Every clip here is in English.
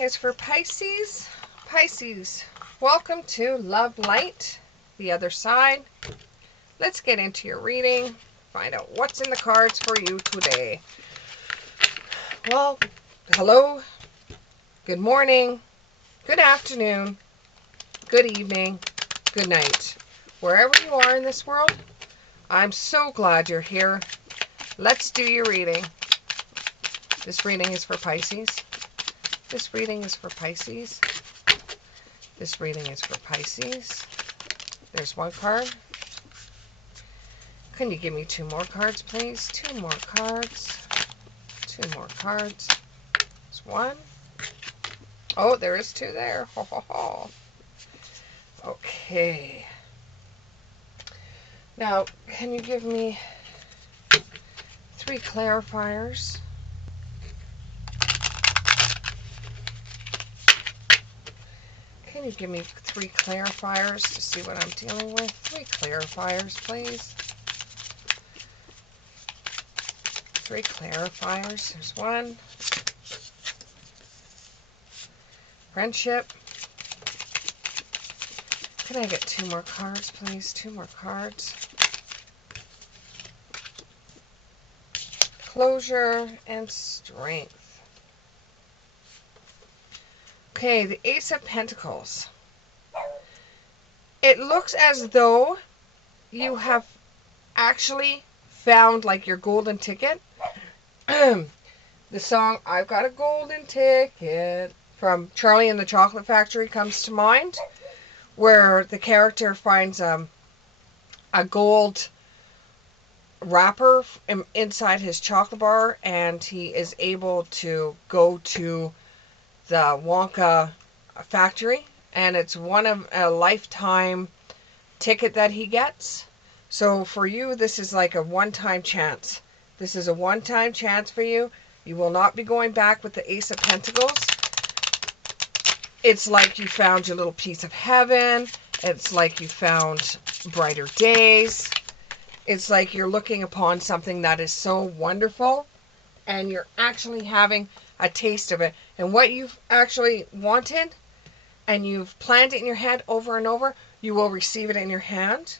is for Pisces. Pisces, welcome to Love Light, the other side. Let's get into your reading, find out what's in the cards for you today. Well, hello, good morning, good afternoon, good evening, good night. Wherever you are in this world, I'm so glad you're here. Let's do your reading. This reading is for Pisces. This reading is for Pisces. This reading is for Pisces. There's one card. Can you give me two more cards, please? Two more cards. Two more cards. There's one. Oh, there is two there. Ho, ho, ho. Okay. Now, can you give me three clarifiers? Can you give me three clarifiers to see what I'm dealing with? Three clarifiers, please. Three clarifiers. There's one. Friendship. Can I get two more cards, please? Two more cards. Closure and strength. Okay, the Ace of Pentacles. It looks as though you have actually found like your golden ticket. The song I've Got a Golden Ticket from Charlie and the Chocolate Factory comes to mind, where the character finds a gold wrapper inside his chocolate bar, and he is able to go to the Wonka factory, and it's one of a lifetime ticket that he gets. So for you, this is like a one-time chance. This is a one-time chance for you. You will not be going back with the Ace of Pentacles. It's like you found your little piece of heaven. It's like you found brighter days. It's like you're looking upon something that is so wonderful, and you're actually having a taste of it. And what you've actually wanted, and you've planned it in your head over and over, you will receive it in your hand.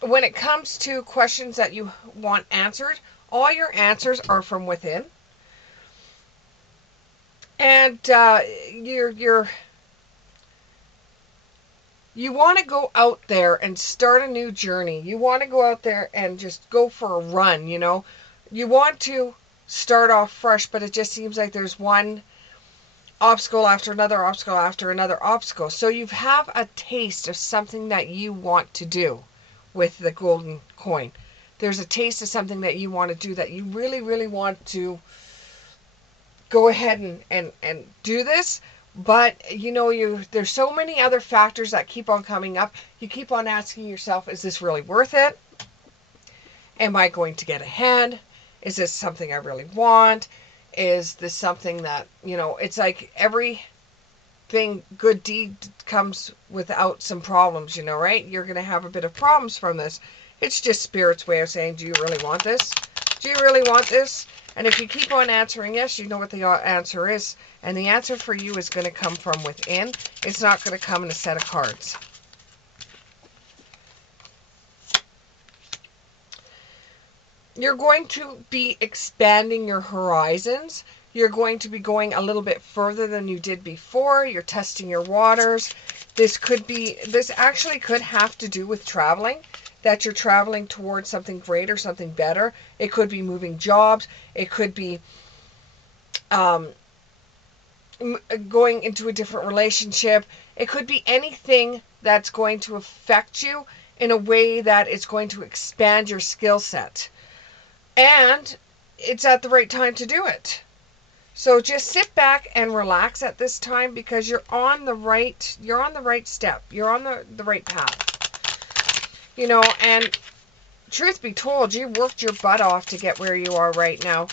When it comes to questions that you want answered, all your answers are from within. And you want to go out there and start a new journey. You want to go out there and just go for a run, you know. You want to start off fresh, but it just seems like there's one obstacle after another obstacle after another obstacle. So you have a taste of something that you want to do with the golden coin. There's a taste of something that you want to do, that you really, really want to go ahead and do this. But, you know, there's so many other factors that keep on coming up. You keep on asking yourself, is this really worth it? Am I going to get ahead? Is this something I really want? Is this something that, you know, it's like everything good deed comes without some problems, you know, right? You're going to have a bit of problems from this. It's just Spirit's way of saying, do you really want this? Do you really want this? And if you keep on answering yes, you know what the answer is. And the answer for you is going to come from within. It's not going to come in a set of cards. You're going to be expanding your horizons. You're going to be going a little bit further than you did before. You're testing your waters. This actually could have to do with traveling, that you're traveling towards something greater, something better. It could be moving jobs. It could be going into a different relationship. It could be anything that's going to affect you in a way that it's going to expand your skill set. And it's at the right time to do it. So just sit back and relax at this time, because you're on the right step. You're on the right path. You know, and truth be told, you worked your butt off to get where you are right now.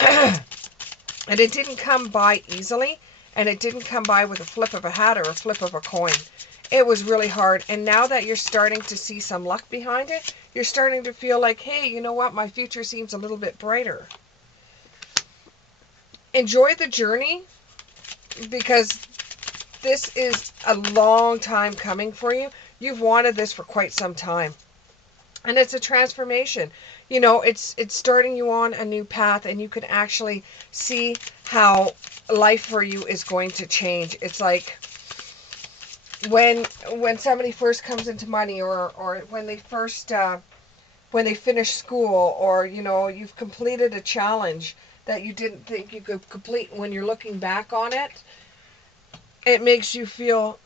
And it didn't come by easily, and it didn't come by with a flip of a hat or a flip of a coin. It was really hard. And now that you're starting to see some luck behind it, you're starting to feel like, hey, you know what? My future seems a little bit brighter. enjoy the journey, because this is a long time coming for you. You've wanted this for quite some time. And it's a transformation. You know, it's starting you on a new path, and you can actually see how life for you is going to change. It's like when somebody first comes into money, or when they first when they finish school, or you know, you've completed a challenge that you didn't think you could complete. When you're looking back on it, it makes you feel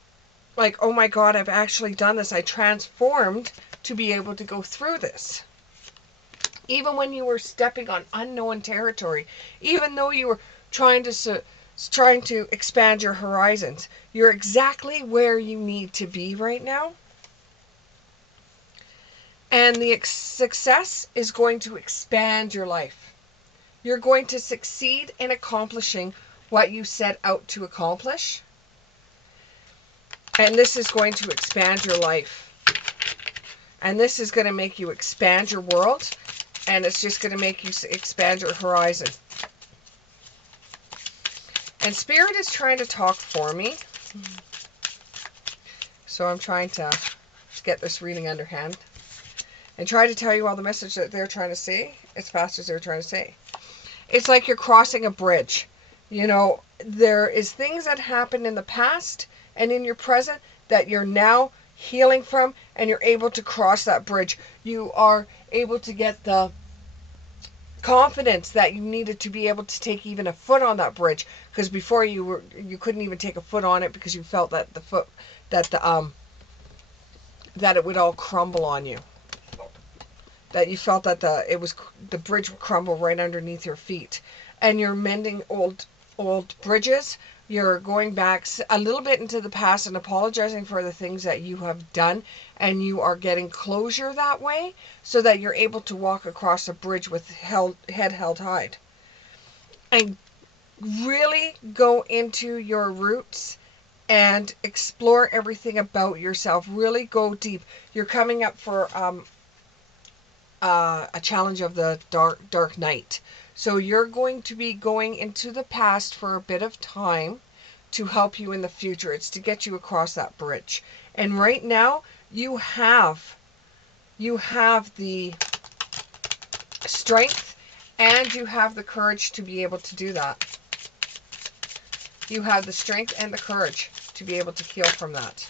like, oh my God, I've actually done this. I transformed to be able to go through this. Even when you were stepping on unknown territory, even though you were trying to expand your horizons, you're exactly where you need to be right now. And the success is going to expand your life. You're going to succeed in accomplishing what you set out to accomplish. And this is going to expand your life. And this is going to make you expand your world. And it's just going to make you expand your horizon. And Spirit is trying to talk for me. So I'm trying to get this reading underhand and try to tell you all the message that they're trying to say as fast as they're trying to say. It's like you're crossing a bridge. You know, there is things that happened in the past and in your present that you're now healing from, and you're able to cross that bridge. You are able to get the confidence that you needed to be able to take even a foot on that bridge, because before you couldn't even take a foot on it, because you felt that that it would all crumble on you. That you felt that the bridge would crumble right underneath your feet. And you're mending old bridges. You're going back a little bit into the past and apologizing for the things that you have done, and you are getting closure that way, so that you're able to walk across a bridge with head held high. And really go into your roots and explore everything about yourself. Really go deep. You're coming up for a challenge of the dark night. So you're going to be going into the past for a bit of time to help you in the future. It's to get you across that bridge. And right now you have the strength and you have the courage to be able to do that. You have the strength and the courage to be able to heal from that.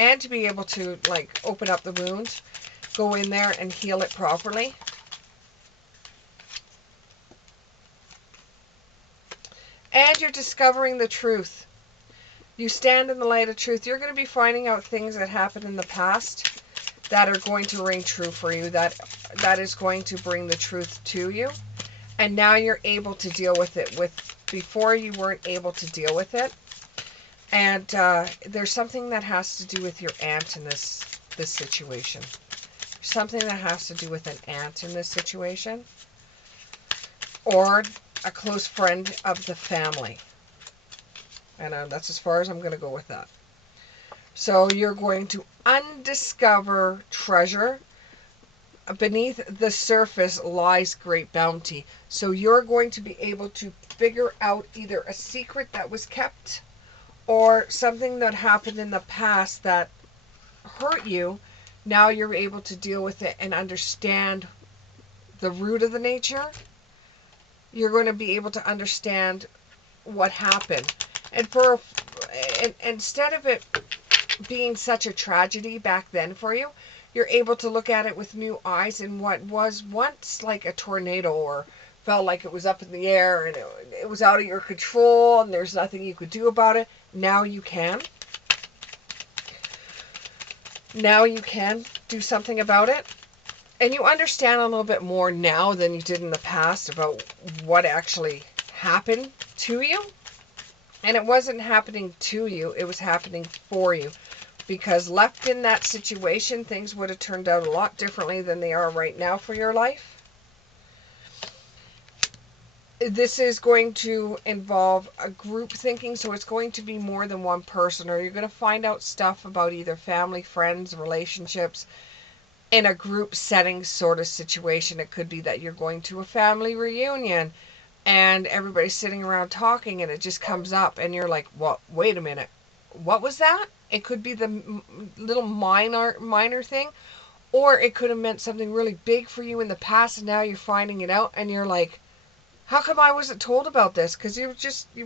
And to be able to, like, open up the wound, go in there and heal it properly. And you're discovering the truth. You stand in the light of truth. You're going to be finding out things that happened in the past that are going to ring true for you. That is going to bring the truth to you. And now you're able to deal with it. Before you weren't able to deal with it. And there's something that has to do with your aunt in this situation. Something that has to do with an aunt in this situation. Or a close friend of the family. And that's as far as I'm going to go with that. So you're going to undiscover treasure. Beneath the surface lies great bounty. So you're going to be able to figure out either a secret that was kept, or something that happened in the past that hurt you. Now you're able to deal with it and understand the root of the nature. You're going to be able to understand what happened. And instead of it being such a tragedy back then for you, you're able to look at it with new eyes. And what was once like a tornado, or felt like it was up in the air and it was out of your control and there's nothing you could do about it, now you can. Now you can do something about it. And you understand a little bit more now than you did in the past about what actually happened to you. And it wasn't happening to you, it was happening for you. Because left in that situation, things would have turned out a lot differently than they are right now for your life. This is going to involve a group thinking, so it's going to be more than one person, or you're going to find out stuff about either family, friends, relationships in a group setting sort of situation. It could be that you're going to a family reunion, and everybody's sitting around talking, and it just comes up, and you're like, "What? Wait a minute, what was that?" It could be the little minor thing, or it could have meant something really big for you in the past, and now you're finding it out, and you're like, "How come I wasn't told about this?" Because you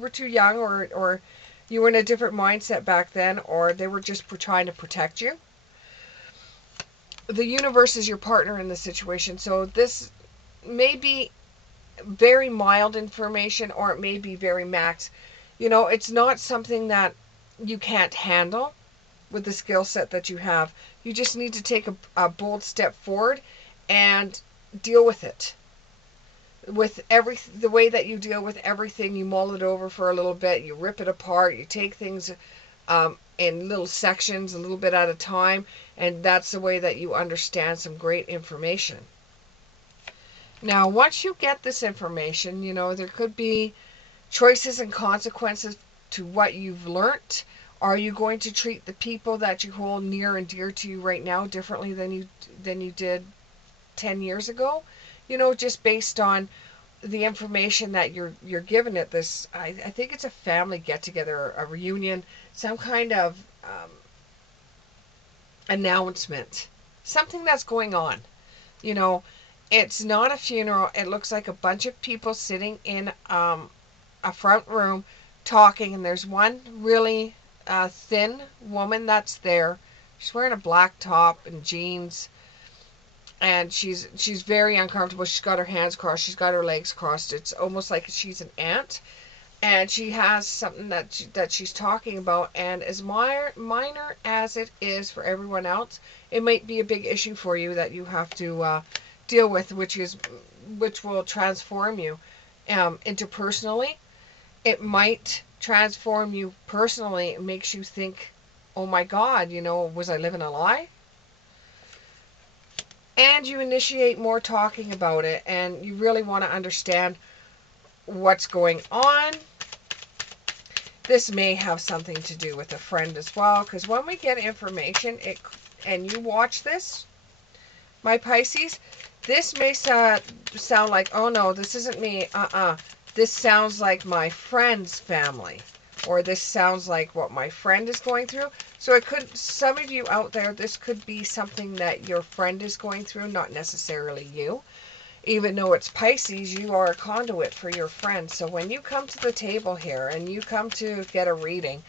were too young, or you were in a different mindset back then, or they were just trying to protect you. The universe is your partner in the situation, so this may be very mild information, or it may be very max. It's not something that you can't handle with the skill set that you have. You just need to take a bold step forward and deal with it. With the way that you deal with everything, you mull it over for a little bit, you rip it apart, you take things in little sections, a little bit at a time, and that's the way that you understand some great information. Now, once you get this information, there could be choices and consequences to what you've learnt. Are you going to treat the people that you hold near and dear to you right now differently than you did 10 years ago? Just based on the information that you're given at this. I think it's a family get together, a reunion, some kind of announcement, something that's going on. You know, it's not a funeral. It looks like a bunch of people sitting in a front room talking, and there's one really thin woman that's there. She's wearing a black top and jeans, and she's very uncomfortable. She's got her hands crossed. She's got her legs crossed. It's almost like she's an ant, and she has something that she's talking about. And as minor as it is for everyone else, it might be a big issue for you that you have to deal with, which will transform you interpersonally. It might transform you personally. It makes you think, "Oh my God, was I living a lie?" And you initiate more talking about it, and you really want to understand what's going on. This may have something to do with a friend as well, because when we get information, and you watch this, my Pisces, this may sound like, "Oh no, this isn't me. This sounds like my friend's family," or "This sounds like what my friend is going through." So it could, some of you out there, this could be something that your friend is going through, not necessarily you. Even though it's Pisces, you are a conduit for your friend. So when you come to the table here and you come to get a reading,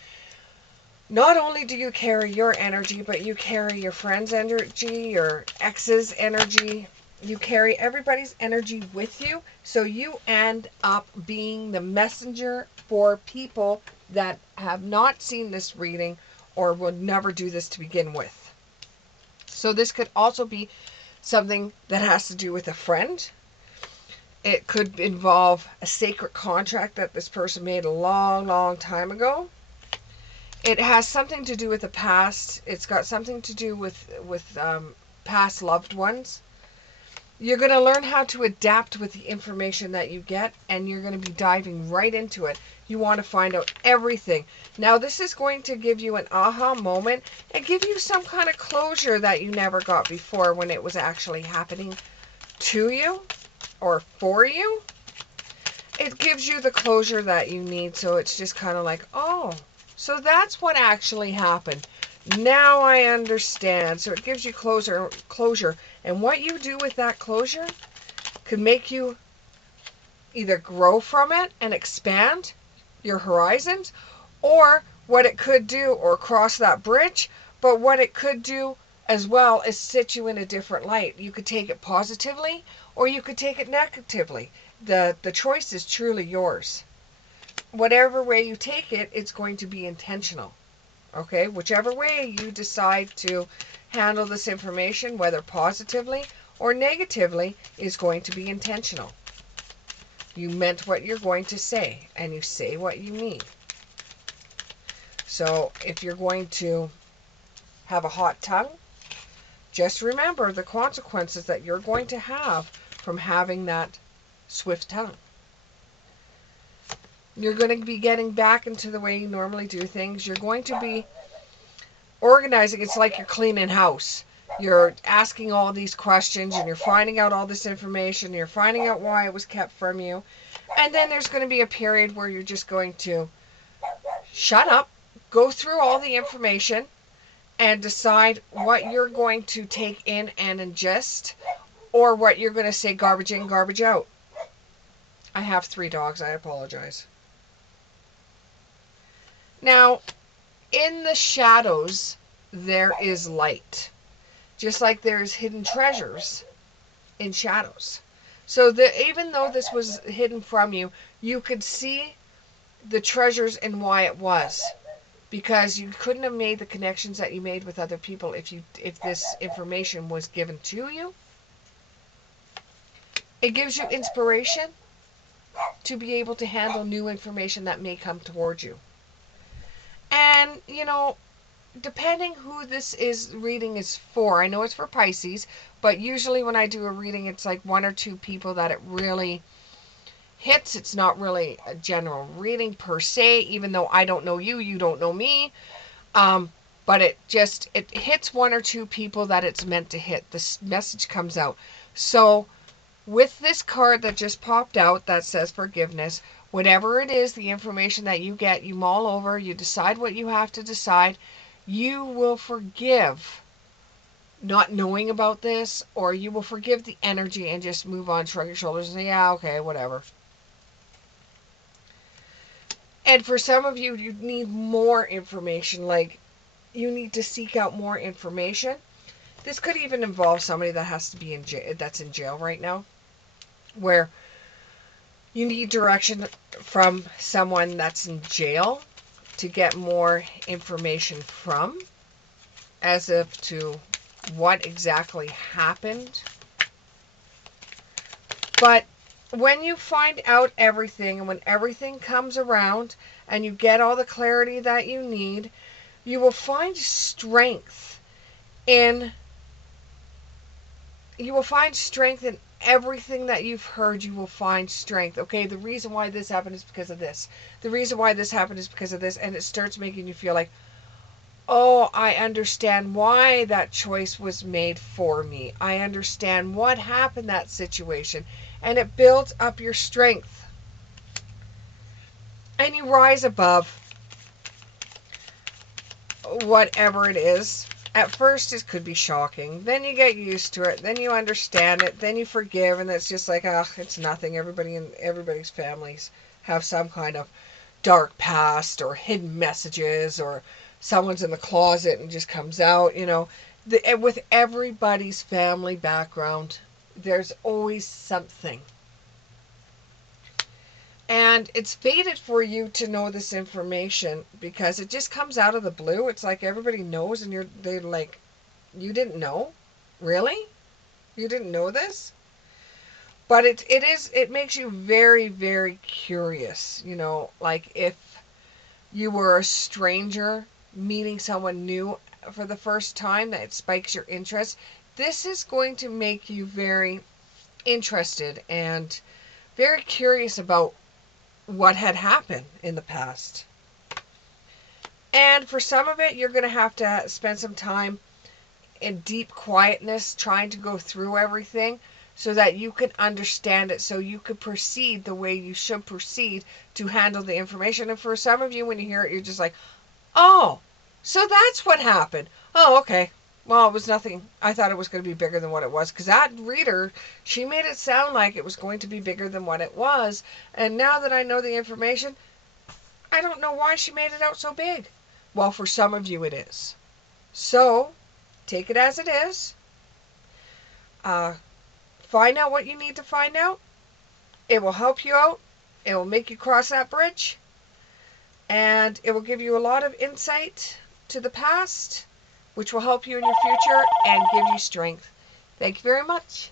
not only do you carry your energy, but you carry your friend's energy, your ex's energy. You carry everybody's energy with you. So you end up being the messenger for people that have not seen this reading or would never do this to begin with. So this could also be something that has to do with a friend. It could involve a sacred contract that this person made a long, long time ago. It has something to do with the past. It's got something to do with past loved ones. You're going to learn how to adapt with the information that you get, and you're going to be diving right into it. You want to find out everything. Now, this is going to give you an aha moment and give you some kind of closure that you never got before when it was actually happening to you or for you. It gives you the closure that you need, so it's just kind of like, "Oh, so that's what actually happened. Now I understand." So it gives you closure. And what you do with that closure could make you either grow from it and expand your horizons, or what it could do, or cross that bridge, but what it could do as well is sit you in a different light. You could take it positively, or you could take it negatively. The choice is truly yours. Whatever way you take it, it's going to be intentional. Okay, whichever way you decide to handle this information, whether positively or negatively, is going to be intentional. You meant what you're going to say, and you say what you mean. So if you're going to have a hot tongue, just remember the consequences that you're going to have from having that swift tongue. You're going to be getting back into the way you normally do things. You're going to be organizing. It's like you're cleaning house. You're asking all these questions, and you're finding out all this information. You're finding out why it was kept from you. And then there's going to be a period where you're just going to shut up, go through all the information, and decide what you're going to take in and ingest, or what you're going to say garbage in, garbage out. I have 3 dogs. I apologize. Now, in the shadows, there is light. Just like there's hidden treasures in shadows. So even though this was hidden from you, you could see the treasures and why it was. Because you couldn't have made the connections that you made with other people if this information was given to you. It gives you inspiration to be able to handle new information that may come towards you. And, depending who this reading is for, I know it's for Pisces, but usually when I do a reading, it's like 1 or 2 people that it really hits. It's not really a general reading per se, even though I don't know you, you don't know me. But it hits 1 or 2 people that it's meant to hit. This message comes out. So with this card that just popped out that says forgiveness, whatever it is, the information that you get, you mull over, you decide what you have to decide, you will forgive not knowing about this, or you will forgive the energy and just move on, shrug your shoulders and say, yeah, okay, whatever. And for some of you, you need more information, like you need to seek out more information. This could even involve somebody that has to be in jail, that's in jail right now, where you need direction from someone that's in jail to get more information from, as if to what exactly happened. But when you find out everything, and when everything comes around and you get all the clarity that you need, you will find strength in everything that you've heard. You will find strength. Okay, the reason why this happened is because of this. The reason why this happened is because of this. And it starts making you feel like, oh, I understand why that choice was made for me. I understand what happened in that situation. And it builds up your strength. And you rise above whatever it is. At first, it could be shocking. Then you get used to it. Then you understand it. Then you forgive, and it's just like, it's nothing. Everybody's families have some kind of dark past or hidden messages, or someone's in the closet and just comes out. With everybody's family background, there's always something. And it's fated for you to know this information because it just comes out of the blue. It's like everybody knows, and they're like, you didn't know? Really? You didn't know this? But it makes you very, very curious. Like if you were a stranger meeting someone new for the first time, that spikes your interest. This is going to make you very interested and very curious about what had happened in the past. And for some of it, you're going to have to spend some time in deep quietness trying to go through everything so that you can understand it, so you could proceed the way you should proceed to handle the information. And for some of you, when you hear it, you're just like, oh, so that's what happened. Oh, okay. Well, it was nothing. I thought it was going to be bigger than what it was, because that reader, she made it sound like it was going to be bigger than what it was. And now that I know the information, I don't know why she made it out so big. Well, for some of you it is. So, take it as it is. Find out what you need to find out. It will help you out. It will make you cross that bridge. And it will give you a lot of insight to the past, which will help you in your future and give you strength. Thank you very much.